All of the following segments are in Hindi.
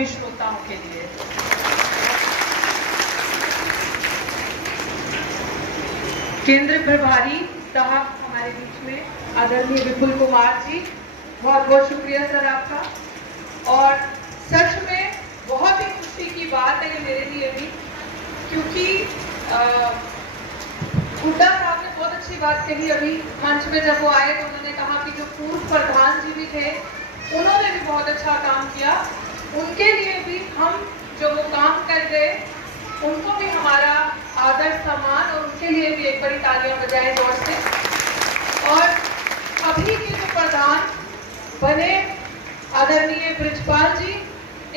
सभी श्रोताओं के लिए। केंद्र प्रभारी साहब हमारे बीच में आदरणीय विपुल कुमार जी, बहुत बहुत शुक्रिया सर आपका। और सच में बहुत ही खुशी की बात है मेरे लिए भी, क्योंकि हुड्डा साहब ने बहुत अच्छी बात कही अभी मंच में जब वो आए, तो उन्होंने कहा कि जो पूर्व प्रधान जी भी थे उन्होंने भी बहुत अच्छा काम किया, उनके लिए भी हम जो वो काम कर गए उनको भी हमारा आदर सम्मान, और उनके लिए भी एक बड़ी तालियां बजाएं जोर से। और अभी के जो प्रधान बने आदरणीय ब्रिजपाल जी,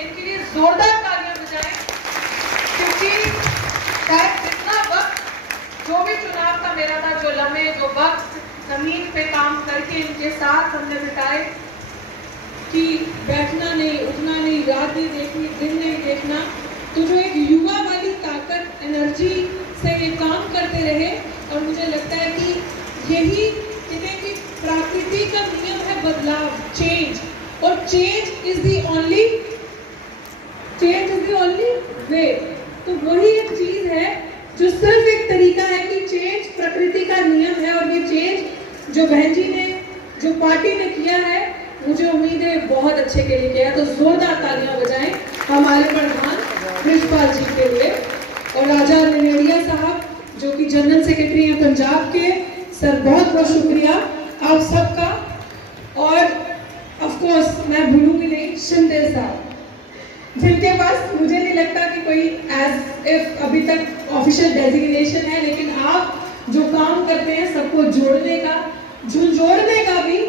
इनके लिए जोरदार तालियां बजाएं, क्योंकि शायद जितना वक्त जो भी चुनाव का मेरा था, जो लम्हे जो वक्त जमीन पे काम करके इनके साथ हमने बिताए, कि बैठना नहीं, उठना नहीं, रात नहीं देखनी, दिन नहीं देखना, तो जो एक युवा वाली ताकत, एनर्जी से ये काम करते रहे। और मुझे लगता है कि यही कहते कि प्रकृति का नियम है बदलाव, चेंज, और change is the only way. तो वही एक चीज है जो सिर्फ एक तरीका है कि चेंज प्रकृति का नियम है, और ये चेंज जो बहन जी ने, जो पार्टी ने किया है, मुझे उम्मीद है बहुत अच्छे के लिए किया है। तो जोरदार तालियां बजाएं हमारे प्रधान ब्रिजपाल जी के लिए। और राजा नेनेडिया साहब जो कि जनरल सेक्रेटरी हैं पंजाब के, सर बहुत बहुत शुक्रिया आप सबका। और ऑफ कोर्स मैं भूलूंगी नहीं शिंदे साहब, जिनके पास मुझे नहीं लगता कि कोई एज इफ अभी तक ऑफिशियल डेजिग्नेशन है, लेकिन आप जो काम करते हैं सबको जोड़ने का, झुंझोड़ने का भी,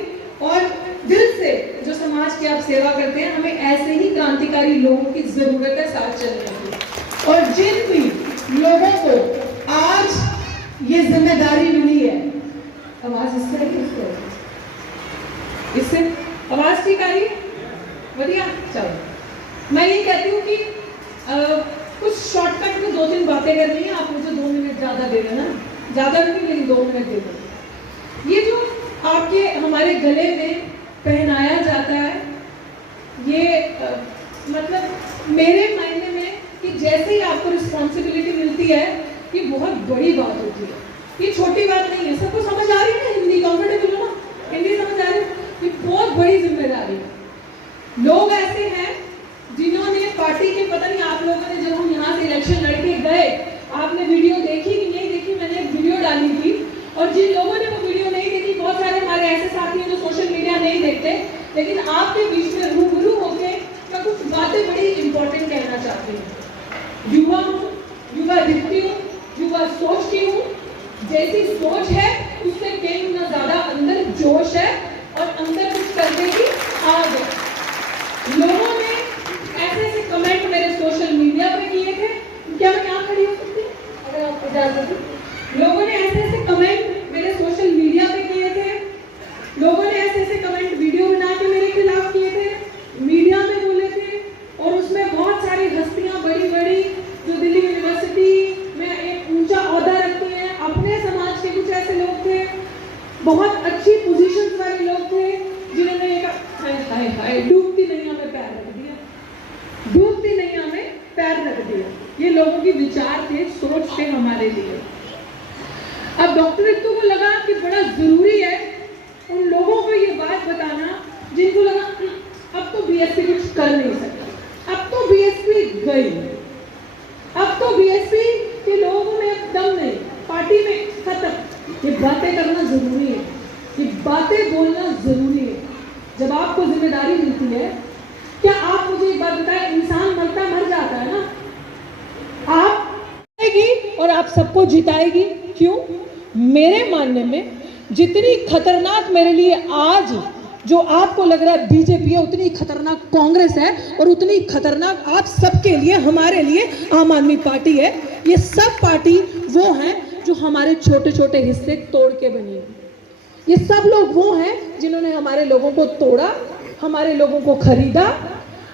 और दिल से जो समाज की आप सेवा करते हैं, हमें ऐसे ही क्रांतिकारी लोगों की जरूरत है साथ चलने की। और जिन भी लोगों को आज ये जिम्मेदारी मिली है, आवाज इससे आवाज ठीक आ रही है, बढ़िया। चलो मैं ये कहती हूँ कि कुछ शॉर्टकट में 2-3 बातें करनी है, आप मुझे 2 मिनट ज्यादा दे देना, ज्यादा नहीं लेकिन 2 मिनट दे देना। ये जो आपके हमारे गले में पहनाया जाता है, ये मतलब मेरे मायने में कि जैसे ही आपको रिस्पॉन्सिबिलिटी मिलती है, ये बहुत बड़ी बात होती है, ये छोटी बात नहीं है। सबको समझ आ रही है ना हिंदी? कंफर्टेबल हो ना? हिंदी समझ आ रही है? ये बहुत बड़ी जिम्मेदारी है। लोग ऐसे हैं जिन्होंने पार्टी के, पता नहीं आप लोगों ने जब हम यहाँ से इलेक्शन लड़के गए, आपने वीडियो देखी कि नहीं देखी? मैंने एक वीडियो डाली थी, और जिन लोगों ने वो वीडियो नहीं देखी, बहुत सारे हमारे ऐसे साथी हैं जो सोशल मीडिया नहीं देखते, लेकिन आपके बीच में रूबरू होके मैं कुछ बातें बड़ी इंपॉर्टेंट कहना चाहती हूँ। युवा हूँ, युवा दिखती हूँ, युवा सोचती हूँ, जैसी सोच है उससे कहीं गुना ज्यादा अंदर जोश है, और अंदर कुछ करने की आग है। लोगों ने ऐसे ऐसे कमेंट मेरे सोशल मीडिया पे किए थे, क्या मैं यहाँ खड़ी हो सकती अगर आपको इजाजत है? लोगों ने ऐसे ऐसे कमेंट मेरे सोशल मीडिया पे किए थे, लोगों ने ऐसे ऐसे कमेंट वीडियो बना के मेरे खिलाफ किए थे, मीडिया में बोले थे, और उसमें बहुत सारी हस्तियां बड़ी बड़ी जो दिल्ली यूनिवर्सिटी में एक ऊंचा ओहदा रखती हैं, अपने समाज के कुछ ऐसे लोग थे, बहुत अच्छी पोजीशन वाले लोग थे, जिन्होंने हाय हाय डूबती नैया में पैर रख दिया, डूबती नैया में पैर रख दिया। ये लोगों की विचार थे, सोच थे हमारे लिए। अब डॉक्टर रितु को लगा कि बड़ा जरूरी है उन लोगों को ये बात बताना जिनको लगा अब तो बीएसपी कुछ कर नहीं सकता, अब तो बीएसपी गई, अब तो बीएसपी के लोगों में दम नहीं, पार्टी में खत्म। ये बातें करना जरूरी है, ये बातें बोलना जरूरी है। जब आपको जिम्मेदारी मिलती है, क्या आप मुझे एक बात बताएं, इंसान मरता मर जाता है ना, आप और आप सबको जिताएगी। क्यों? मेरे मानने में जितनी खतरनाक मेरे लिए आज जो आपको लग रहा है बीजेपी है, उतनी खतरनाक कांग्रेस है, और उतनी खतरनाक आप सबके लिए, हमारे लिए आम आदमी पार्टी है। ये सब पार्टी वो हैं जो हमारे छोटे छोटे हिस्से तोड़ के बनी है। ये सब लोग वो हैं जिन्होंने हमारे लोगों को तोड़ा, हमारे लोगों को खरीदा।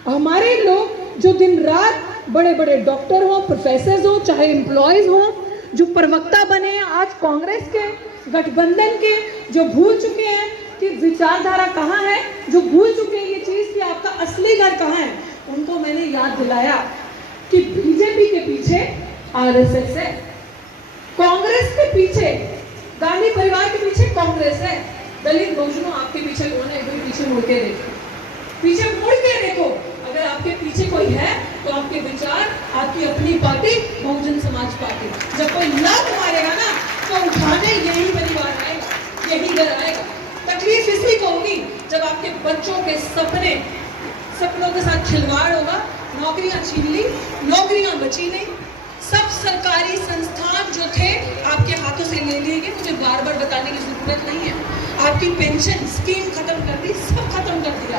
हमारे लोग जो दिन रात बड़े बड़े डॉक्टर हो, प्रोफेसर हो, चाहे एम्प्लॉयज हो, जो प्रवक्ता बने आज कांग्रेस के, गठबंधन के, जो भूल चुके हैं कि विचारधारा कहाँ है, जो भूल चुके हैं ये चीज कि आपका असली घर कहाँ है, उनको मैंने याद दिलाया कि बीजेपी के पीछे आरएसएस है, कांग्रेस के पीछे, गांधी परिवार के पीछे कांग्रेस है। दलित बहुजनों आपके पीछे कौन है? एक बार पीछे मुड़ के देखो, पीछे मुड़ के देखो। अगर आपके पीछे कोई है तो आपके विचार, आपकी अपनी पार्टी बहुजन समाज पार्टी। जब कोई लात मारेगा ना तो उठाने यही परिवार आएगा, यही घर आएगा। तकलीफ इसी को होगी जब आपके बच्चों के सपनों के साथ खिलवाड़ होगा। नौकरियां छीन ली, नौकरियां बची नहीं, सब सरकारी संस्थान जो थे आपके हाथों से ले लिए गए। मुझे बार बार बताने की जरूरत नहीं है। आपकी पेंशन स्कीम खत्म कर दी, सब खत्म कर दिया।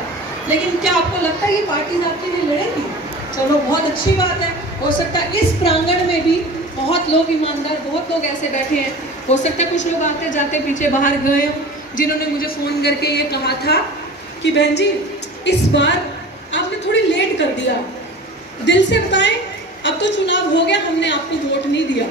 लेकिन क्या आपको लगता है ये पार्टी आपके लिए लड़ेगी? चलो बहुत अच्छी बात है। हो सकता है इस प्रांगण में भी बहुत लोग ईमानदार, बहुत लोग ऐसे बैठे हैं। हो सकता है कुछ लोग आते जाते पीछे बाहर गए हो, जिन्होंने मुझे फ़ोन करके ये कहा था कि बहन जी इस बार आपने थोड़ी लेट कर दिया। दिल से बताएं, अब तो चुनाव हो गया, हमने आपको वोट नहीं दिया,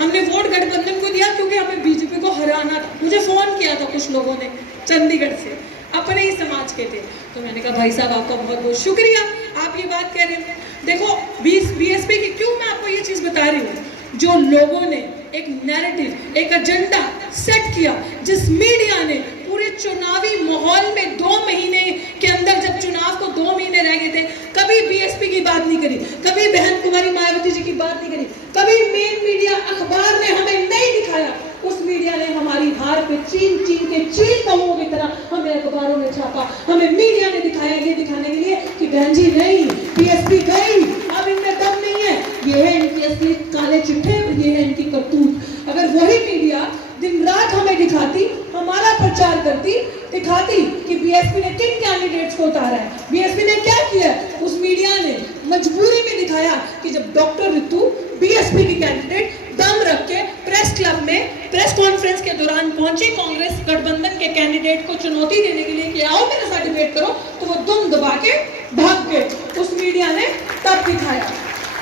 हमने वोट गठबंधन को दिया क्योंकि हमें बीजेपी को हराना था। मुझे फ़ोन किया था कुछ लोगों ने चंडीगढ़ से, अपने ही समाज के थे। तो मैंने कहा भाई साहब आपका बहुत बहुत शुक्रिया, आप ये बात कह रहे हैं। देखो बीएसपी की क्यों मैं आपको ये चीज़ बता रही हूँ, जो लोगों ने एक नैरेटिव, एक एजेंडा सेट किया, जिस मीडिया ने पूरे चुनावी माहौल में 2 महीने के अंदर, जब चुनाव को 2 महीने रह गए थे, कभी बीएसपी की बात नहीं करी, कभी बहन कुमारी मायावती जी की बात नहीं करी, कभी मेन मीडिया अखबार ने हमें नहीं दिखाया। उस मीडिया ने हमारी हार पे चीन के चील कौओं की तरह हमें अखबारों में छापा, हमें मीडिया ने दिखाया, ये दिखाने के लिए कि बहन जी नहीं, बीएसपी गई, अब इनमें दम नहीं है, ये है इनकी असली काले चिट्ठे, ये है इनकी करतूत। अगर वही मीडिया दिन रात हमें दिखाती, हमारा प्रचार करती, दिखाती कि बीएसपी ने किन कैंडिडेट्स को उतारा है, बीएसपी ने क्या किया, उस मीडिया ने मजबूरी में दिखाया कि जब डॉक्टर ऋतु बीएसपी की कैंडिडेट दम रख के प्रेस क्लब में प्रेस कॉन्फ्रेंस के दौरान पहुंची कांग्रेस गठबंधन के कैंडिडेट को चुनौती देने के लिए कि आओ मेरे साथ डिबेट करो, तो वो दुम दबा के भाग गए। उस मीडिया ने तब दिखाया।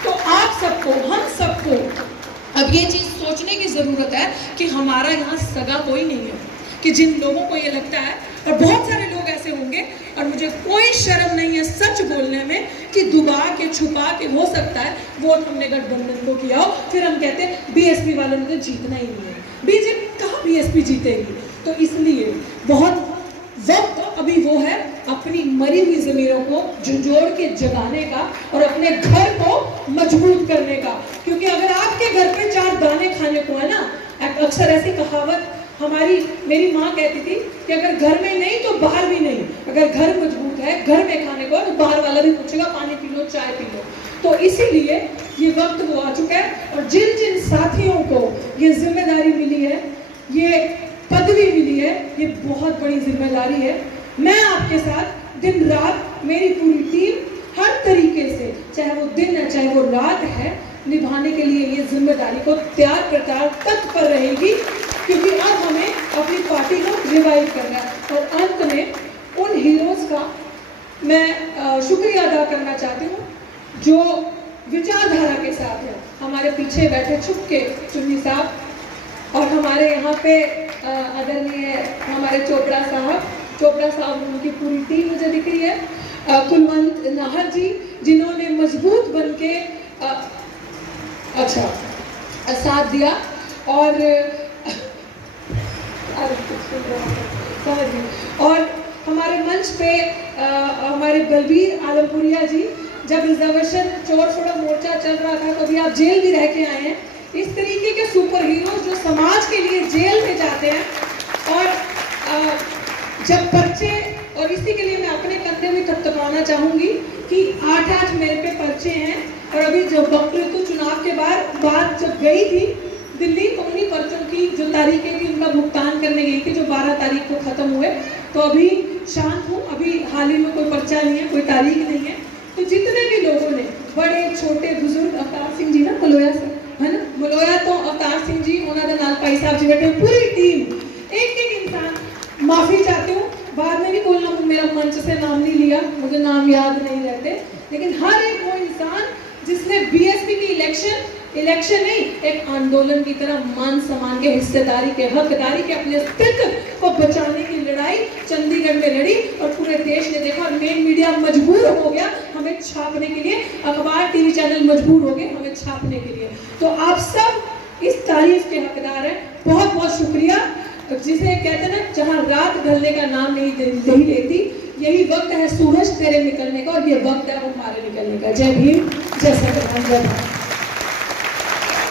तो आप सबको, हम सबको अब ये चीज़ सोचने की ज़रूरत है कि हमारा यहाँ सगा कोई नहीं है। कि जिन लोगों को ये लगता है, और बहुत सारे लोग ऐसे होंगे, और मुझे कोई शर्म नहीं है सच बोलने में, कि दुबा के छुपा के हो सकता है वोट हमने गठबंधन को किया हो, फिर हम कहते हैं बीएसपी वालों ने तो जीतना ही नहीं है। बीजेपी कहाँ बीएसपी जीतेगी? तो इसलिए बहुत वक्त अभी वो है अपनी मरी हुई ज़मीरों को झुंझोड़ के जगाने का और अपने घर को मजबूत करने का। क्योंकि अगर आपके घर पे 4 दाने खाने को है ना, अक्सर ऐसी कहावत मेरी माँ कहती थी कि अगर घर में नहीं तो बाहर भी नहीं। अगर घर मजबूत है, घर में खाने को, तो बाहर वाला भी पूछेगा पानी पी लो, चाय पी लो। तो इसीलिए ये वक्त वो आ चुका है, और जिन जिन साथियों को ये जिम्मेदारी मिली है, ये पदवी मिली है, ये बहुत बड़ी जिम्मेदारी है। मैं आपके साथ दिन रात, मेरी पूरी टीम हर तरीके से, चाहे वो दिन है चाहे वो रात है, निभाने के लिए ये जिम्मेदारी को त्याग प्रकार तत्पर रहेगी। क्योंकि अब हमें अपनी पार्टी को रिवाइव करना है। और अंत में उन हीरोज़ का मैं शुक्रिया अदा करना चाहती हूँ जो विचारधारा के साथ है। हमारे पीछे बैठे छुप के चुन्नी साहब, और हमारे यहाँ पे आदरणीय हमारे चोपड़ा साहब, उनकी पूरी टीम मुझे दिख रही है, कुलवंत नाहर जी, जिन्होंने मजबूत बन के साथ दिया। और हमारे मंच पे हमारे बलबीर आलमपुरिया जी, जब रिजर्वेशन चोर छोड़ो मोर्चा चल रहा था तो भी आप जेल भी रह के आए हैं। इस तरीके के सुपर हीरो जो समाज के लिए जेल में जाते हैं, और जब पर्चे, और इसी के लिए मैं अपने कंधे में थपथपाना चाहूँगी कि 8 मेरे पे पर्चे हैं। और अभी जो डॉक्टर चुनाव के बाद जब गई थी दिल्ली, तो उन्हीं पर्चों की जो तारीखें थी उनका भुगतान करने गई थी, जो 12 तारीख को ख़त्म हुए। तो अभी शांत हूँ, अभी हाल ही में कोई पर्चा नहीं है, कोई तारीख नहीं है। तो जितने भी लोगों ने, बड़े छोटे बुजुर्ग, अवतार सिंह जी ना मलोया से, है ना, मलोया तो अवतार सिंह जी, उन्होंने नाल भाई साहब जी बैठे, पूरी टीम, एक इंसान, माफ़ी चाहती हूँ, बाद में नहीं बोलना मेरा मंच से नाम नहीं लिया, मुझे नाम याद नहीं रहते, लेकिन हर एक वो इंसान जिसने बीएसपी की इलेक्शन नहीं, एक आंदोलन की तरह मान सम्मान के, हिस्सेदारी के, हकदारी के, अपने अस्तित्व को बचाने की लड़ाई चंडीगढ़ में लड़ी और पूरे देश ने देखा। और मेन मीडिया मजबूर हो गया हमें छापने के लिए, अखबार टीवी चैनल मजबूर हो गए हमें छापने के लिए। तो आप सब इस तारीफ के हकदार हैं, बहुत बहुत शुक्रिया। जिसे कहते हैं ना, जहाँ रात ढलने का नाम नहीं लेती, यही वक्त है सूरज तेरे निकलने का और ये वक्त है हमारे निकलने का। जय भीम, जय संविधान, जय भारत।